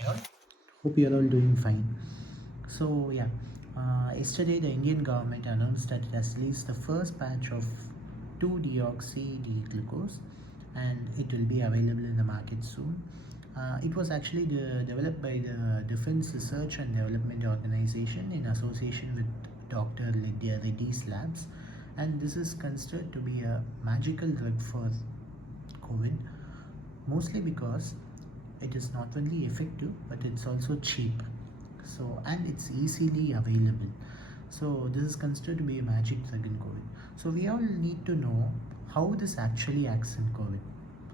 Hi all. Hope you're all doing fine. So yeah, yesterday the Indian government announced that it has released the first batch of 2-deoxy D glucose, and it will be available in the market soon. It was actually developed by the Defense Research and Development Organization in association with Dr. Lydia Reddy's labs, and this is considered to be a magical drug for COVID, mostly because it is not only effective but it's also cheap, so and it's easily available. So this is considered to be a magic drug in COVID. So we all need to know how this actually acts in COVID.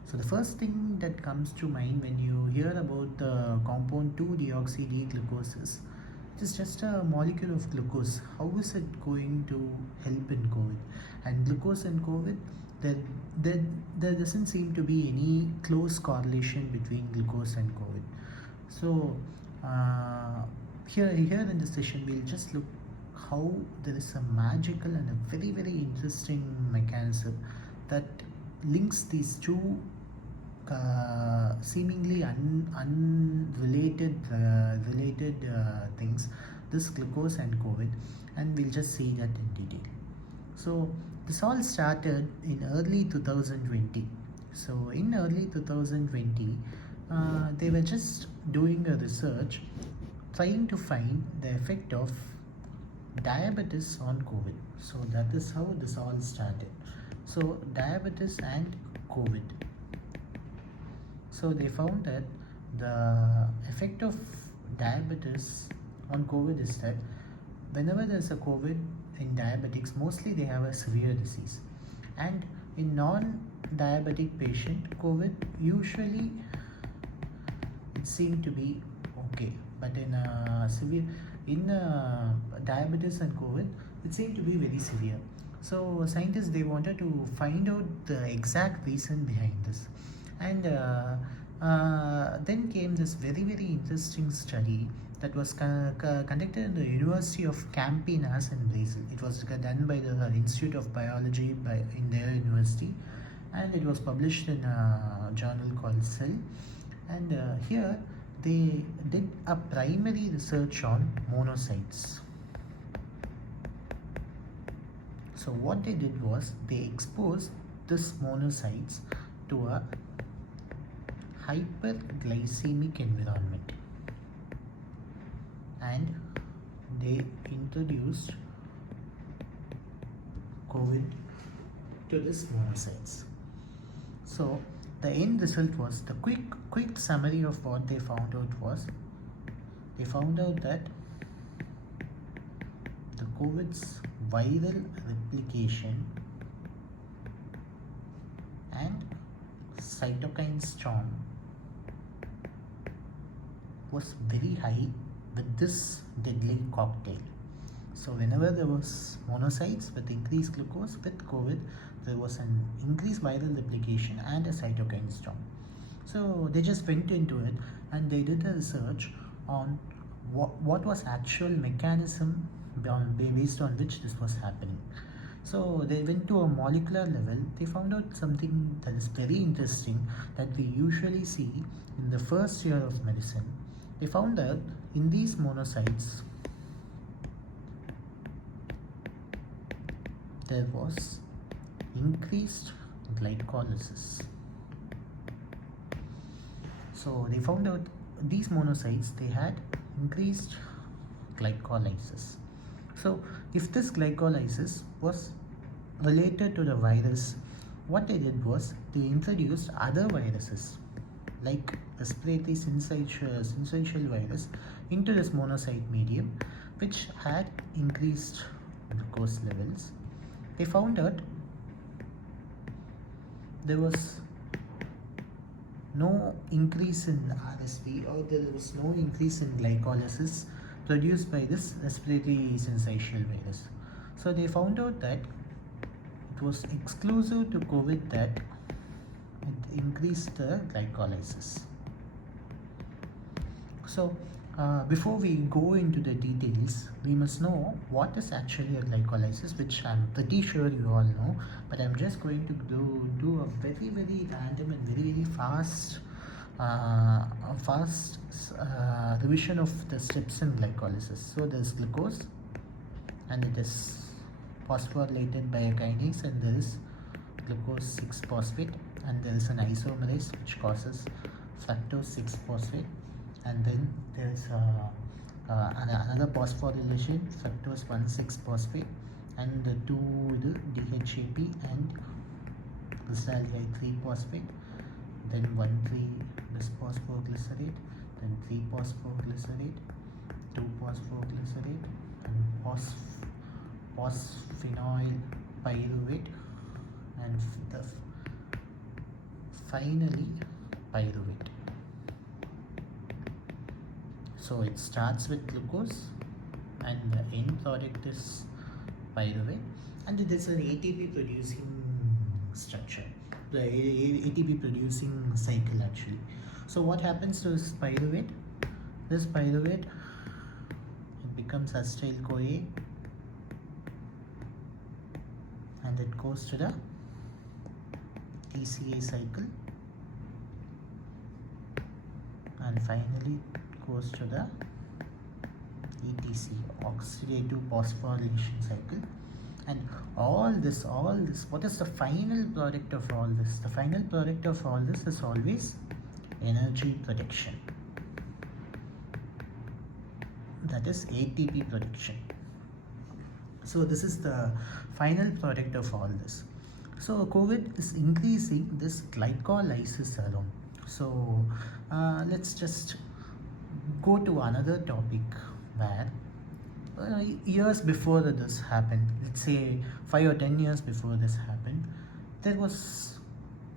So the first thing that comes to mind when you hear about the compound 2-deoxy D glucose is it is just a molecule of glucose. How is it going to help in COVID? And glucose and COVID, there, there, there doesn't seem to be any close correlation between glucose and COVID. So here in this session, we'll just look how there is a magical and a very interesting mechanism that links these two seemingly unrelated related things, this glucose and COVID, and we'll just see that in detail. So this all started in early 2020. So in early 2020, they were just doing a research trying to find the effect of diabetes on COVID. So that is how this all started. So diabetes and COVID. So they found that the effect of diabetes on COVID is that whenever there's a COVID in diabetics, mostly they have a severe disease, and in non-diabetic patient, COVID usually it seemed to be okay, but in diabetes and COVID, it seemed to be very severe. So scientists, they wanted to find out the exact reason behind this, and then came this very interesting study that was conducted in the University of Campinas in Brazil. It was done by the Institute of Biology in their university, and it was published in a journal called Cell. And here they did a primary research on monocytes. So what they did was they exposed this monocytes to a hyperglycemic environment, and they introduced COVID to these monocytes. So the end result was, the quick summary of what they found out was, they found out that the COVID's viral replication and cytokine storm was very high with this deadly cocktail. So whenever there was monocytes with increased glucose with COVID, there was an increased viral replication and a cytokine storm. So they just went into it and they did a research on what was actual mechanism based on which this was happening. So they went to a molecular level. They found out something that is very interesting that we usually see in the first year of medicine. They found that in these monocytes there was increased glycolysis. So they found out these monocytes, they had increased glycolysis. So if this glycolysis was related to the virus, what they did was they introduced other viruses like respiratory syncytial virus into this monocyte medium, which had increased glucose levels. They found out there was no increase in RSV, or there was no increase in glycolysis produced by this respiratory syncytial virus. So they found out that it was exclusive to COVID that it increased the glycolysis. So before we go into the details, we must know what is actually a glycolysis, which I'm pretty sure you all know, but I'm just going to do a very random and very fast is revision of the steps in glycolysis. So there is glucose, and it is phosphorylated by a kinase, and there is glucose 6 phosphate, and there is an isomerase which causes fructose 6 phosphate, and then there is another phosphorylation, fructose 1 6 phosphate, and the 2 DHAP and glyceraldehyde 3 phosphate, then 1 3 bisphosphoglycerate, then 3 phosphoglycerate, 2 phosphoglycerate, and phosphenol pyruvate, and finally pyruvate. So it starts with glucose, and the end product is pyruvate, and it is an ATP producing structure, the ATP producing cycle actually. So what happens to this pyruvate? This pyruvate, it becomes acetyl CoA, and it goes to the TCA cycle, and finally goes to the ETC, oxidative phosphorylation cycle. And all this, what is the final product of all this? The final product of all this is always energy production, that is ATP production. So this is the final product of all this. So COVID is increasing this glycolysis alone. So let's just go to another topic where years before this happened, let's say 5 or 10 years before this happened, there was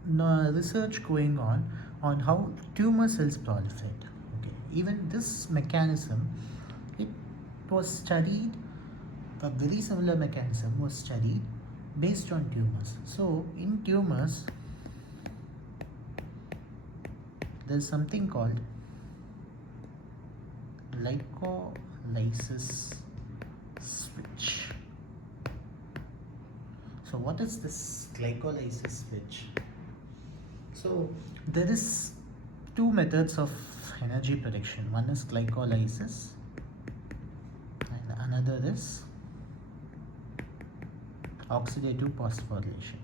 research going on how tumor cells proliferate. Okay, even this mechanism, it was studied, a very similar mechanism was studied based on tumors. So in tumors, there is something called glycolysis switch. So what is this glycolysis switch? So there is 2 methods of energy production. One is glycolysis, and another is oxidative phosphorylation.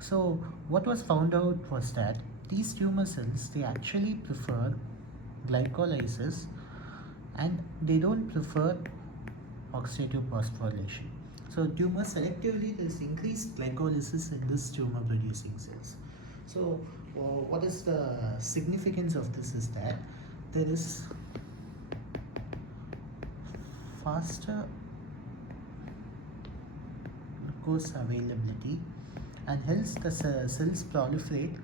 So what was found out was that these tumor cells, they actually prefer glycolysis, and they don't prefer oxidative phosphorylation. So tumor selectively, there is increased glycolysis in this tumor producing cells. So what is the significance of this is that there is faster glucose availability, and hence the cells proliferate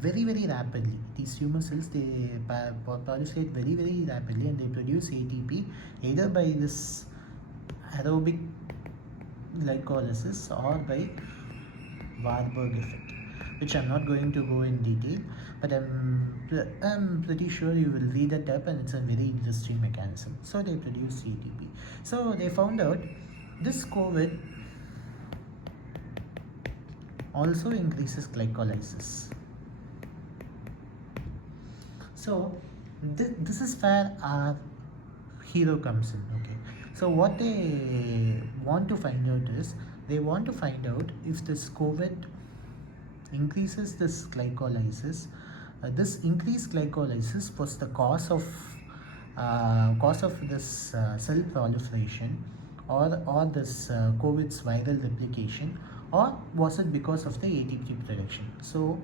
very rapidly. These tumor cells, they proliferate very rapidly, and they produce ATP either by this aerobic glycolysis or by Warburg effect, which I'm not going to go in detail, but I'm pretty sure you will read it up, and it's a very interesting mechanism. So they produce ATP. So they found out this COVID also increases glycolysis. So this is where our hero comes in. Okay, so what they want to find out is, they want to find out if this COVID increases this glycolysis. This increased glycolysis was the cause of this cell proliferation, or this COVID's viral replication, or was it because of the ATP production? So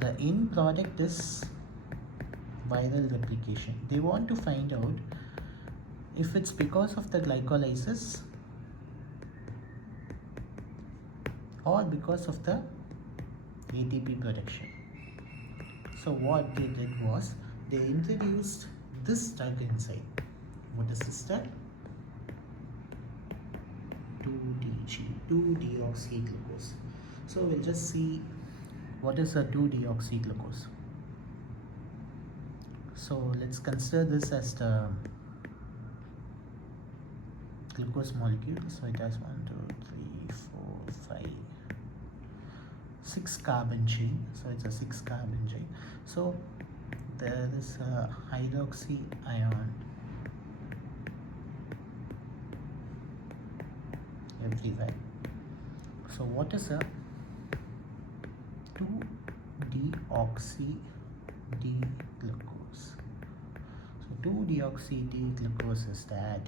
the end product is viral replication. They want to find out if it's because of the glycolysis or because of the ATP production. So what they did was, they introduced this drug inside. What is this drug? 2-deoxy glucose. So we'll just see what is a 2-deoxy glucose. So let's consider this as the glucose molecule. So it has 1 2 3 4 5 6 carbon chain, so it's a 6 carbon chain. So there is a hydroxy ion everywhere. So what is a 2-deoxy D glucose? So 2-deoxy D glucose is that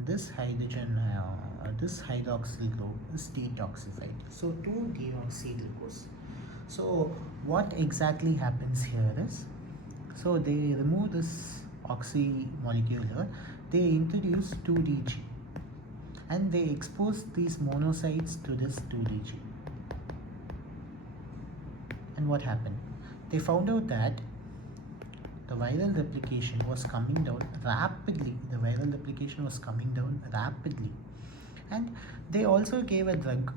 this hydrogen this hydroxyl group is detoxified. So 2-deoxy glucose. So what exactly happens here is, so they remove this oxy molecule here, they introduce 2DG and they expose these monocytes to this 2DG. And what happened? They found out that the viral replication was coming down rapidly. The viral replication was coming down rapidly. And they also gave a drug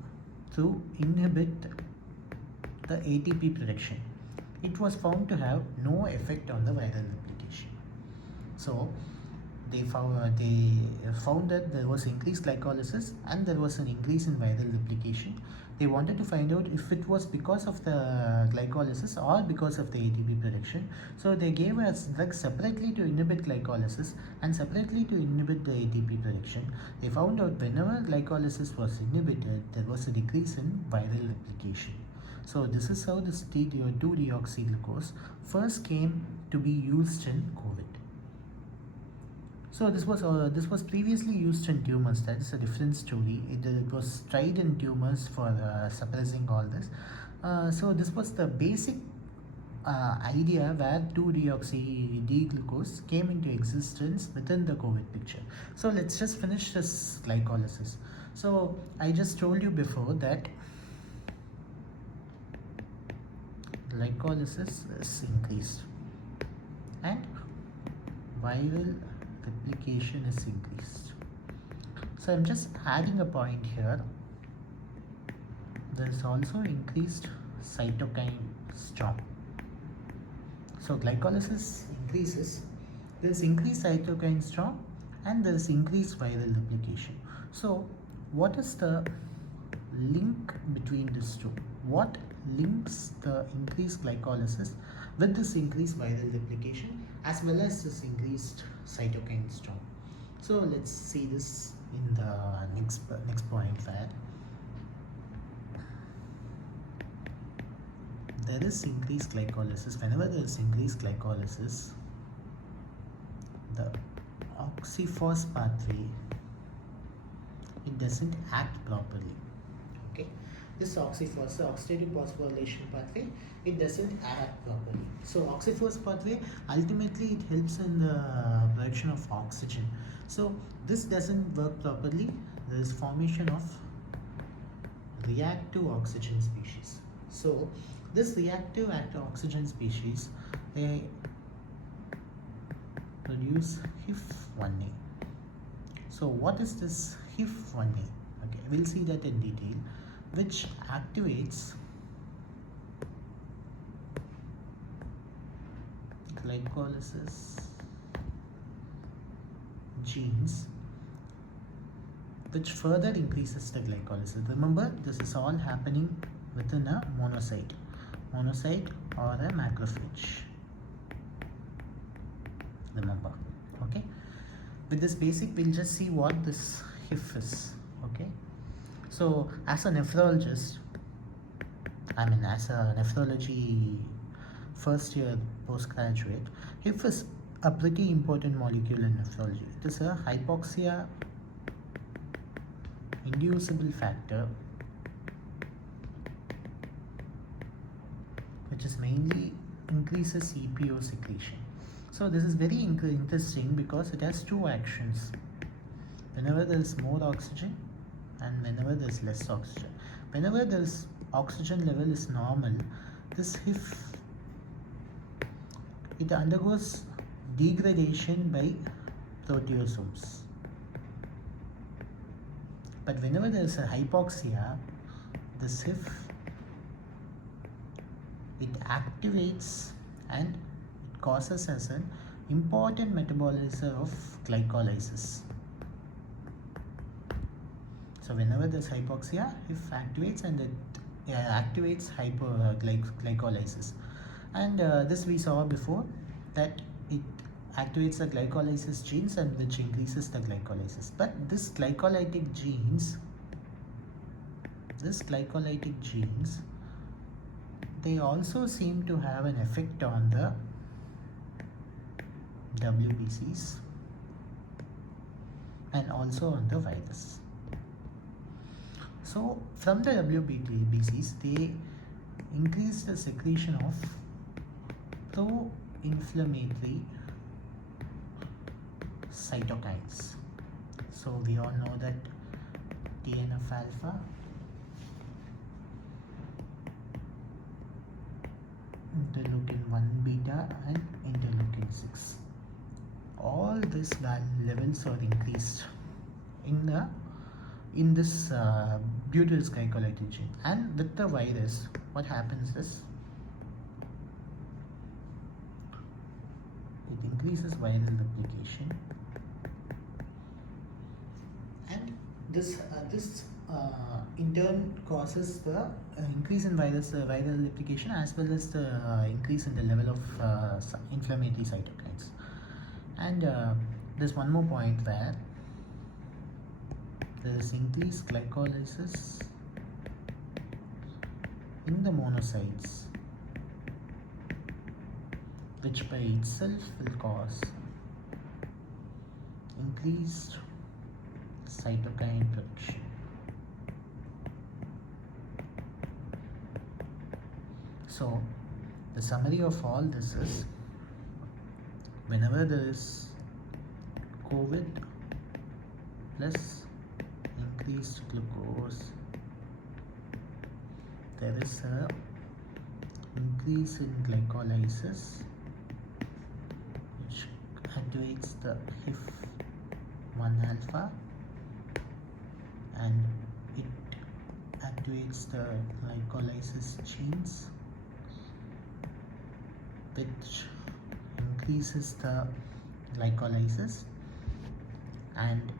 to inhibit the ATP production. It was found to have no effect on the viral replication. So they found that there was increased glycolysis and there was an increase in viral replication. They wanted to find out if it was because of the glycolysis or because of the ATP production. So they gave us drugs separately to inhibit glycolysis and separately to inhibit the ATP production. They found out whenever glycolysis was inhibited, there was a decrease in viral replication. So this is how this 2-deoxy glucose first came to be used in COVID. So this was previously used in tumors. That is a different story. It was tried in tumors for suppressing all this. So this was the basic idea where 2-deoxy D glucose came into existence within the COVID picture. So let's just finish this glycolysis. So I just told you before that glycolysis is increased and viral replication is increased. So I'm just adding a point here. There is also increased cytokine storm. So glycolysis increases, there is increased cytokine storm and there is increased viral replication. So what is the link between these two? What links the increased glycolysis with this increased viral replication as well as this increased cytokine storm? So let's see this in the next point, where there is increased glycolysis. Whenever there is increased glycolysis, the oxyphos pathway, it doesn't act properly. Okay, this oxyphos, the oxidative phosphorylation pathway, it doesn't act properly. So oxyphos pathway, ultimately it helps in the production of oxygen. So this doesn't work properly. There is formation of reactive oxygen species. So this reactive active oxygen species, they produce HIF1A. So what is this HIF1A? Okay, we'll see that in detail, which activates glycolysis genes, which further increases the glycolysis. Remember, this is all happening within a monocyte or a macrophage. Remember, okay? With this basic, we'll just see what this HIF is. Okay, so as a nephrologist, as a nephrology first year postgraduate, HIF is a pretty important molecule in nephrology. It is a hypoxia inducible factor, which is mainly increases EPO secretion. So this is very interesting because it has two actions. Whenever there is more oxygen and whenever there is less oxygen. Whenever there is oxygen level is normal, this HIF, it undergoes degradation by proteasomes. But whenever there is a hypoxia, this HIF, it activates and it causes as an important metabolizer of glycolysis. So whenever there is hypoxia, HIF activates and it activates glycolysis, and this we saw before, that it activates the glycolysis genes and which increases the glycolysis. But this glycolytic genes, they also seem to have an effect on the WBCs and also on the virus. So from the WBCs, they increase the secretion of pro-inflammatory cytokines. So we all know that TNF alpha, interleukin 1 beta and interleukin 6, all these levels are increased in this due to this glycolytic gene. And with the virus, what happens is it increases viral replication, and this in turn causes the increase in viral replication, as well as the increase in the level of inflammatory cytokines. And there's one more point where there is increased glycolysis in the monocytes, which by itself will cause increased cytokine production. So the summary of all this is, whenever there is COVID plus increased glucose, there is a increase in glycolysis, which activates the HIF-1 alpha, and it activates the glycolysis genes, which increases the glycolysis, and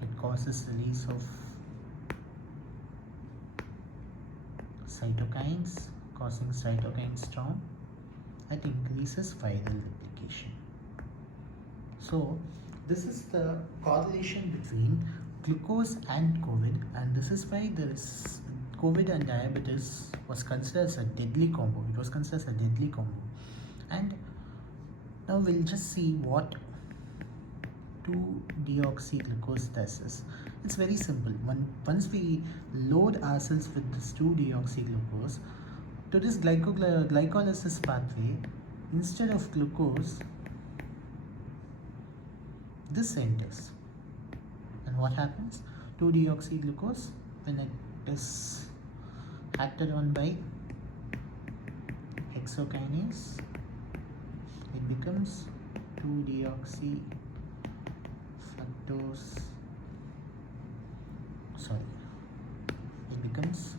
it causes release of cytokines, causing cytokine storm that increases viral replication. So this is the correlation between glucose and COVID, and this is why there is COVID and diabetes was considered as a deadly combo. It was considered as a deadly combo. And now we'll just see what 2-deoxy glucose does is, it's very simple. Once we load ourselves with this 2-deoxy glucose to this glycolysis pathway, instead of glucose, this enters. And what happens? 2-deoxy glucose, when it is acted on by hexokinase, it becomes 2-deoxy fructose, it becomes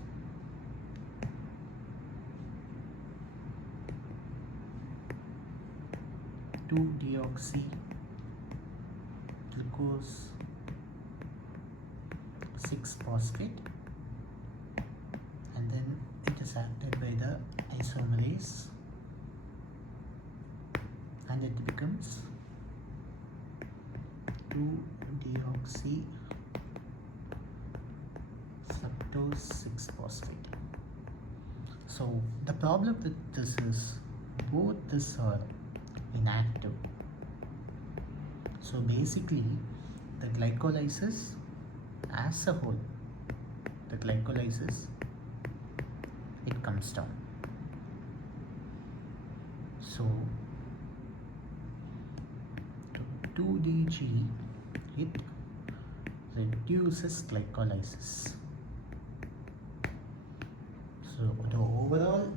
2-deoxy glucose 6-phosphate, and then it is acted by the isomerase, and it becomes 2-deoxy fructose 6-phosphate. So the problem with this is both these are inactive. So basically the glycolysis as a whole, the glycolysis, it comes down. So 2DG, it reduces glycolysis. So the overall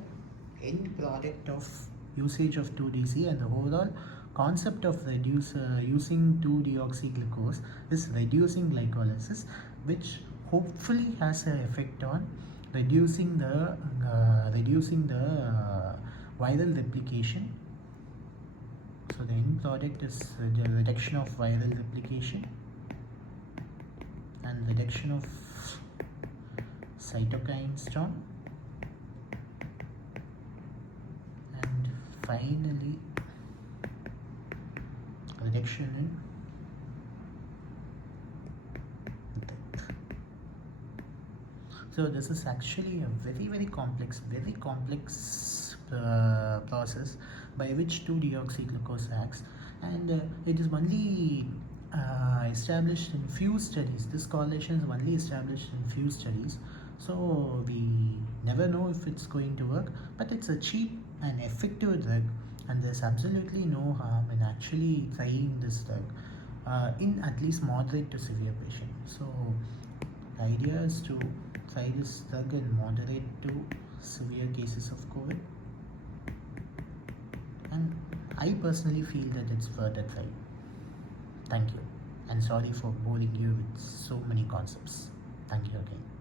end product of usage of 2DC and the overall concept of using 2-deoxy glucose is reducing glycolysis, which hopefully has an effect on reducing the viral replication. So the end product is the reduction of viral replication and reduction of cytokine storm, and finally reduction in death. So this is actually a very complex process by which 2-deoxy glucose acts, and it is only established in few studies. This correlation is only established in few studies, so we never know if it's going to work, but it's a cheap and effective drug, and there's absolutely no harm in actually trying this drug in at least moderate to severe patients. So the idea is to try this drug in moderate to severe cases of COVID, and I personally feel that it's worth a try. Thank you, and sorry for boring you with so many concepts. Thank you again.